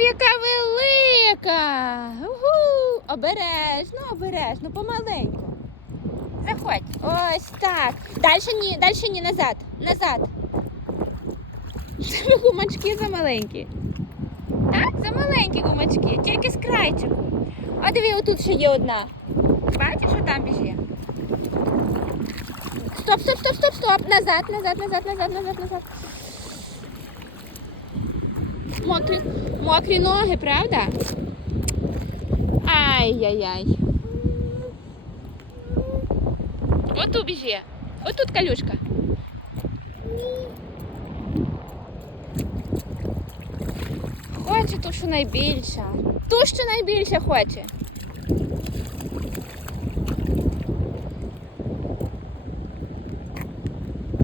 яка велика! Угу! Обережно, обережно, помаленьку. Заходь. Ось так. Дальше ні, дальше ні, назад. Назад. Гумачки замаленькі. Так, замаленькі гумачки, тільки з крайчику. А диви, отут ще є одна. Бачиш, що там біжить? Стоп, стоп, стоп, стоп, стоп. Назад, назад, назад, назад, назад, назад. Мокрі, мокрі ноги, правда? Ай-яй-яй. Отут біжи. Отут калюшка. Хоче ту, що найбільша. Ту, що найбільше хоче.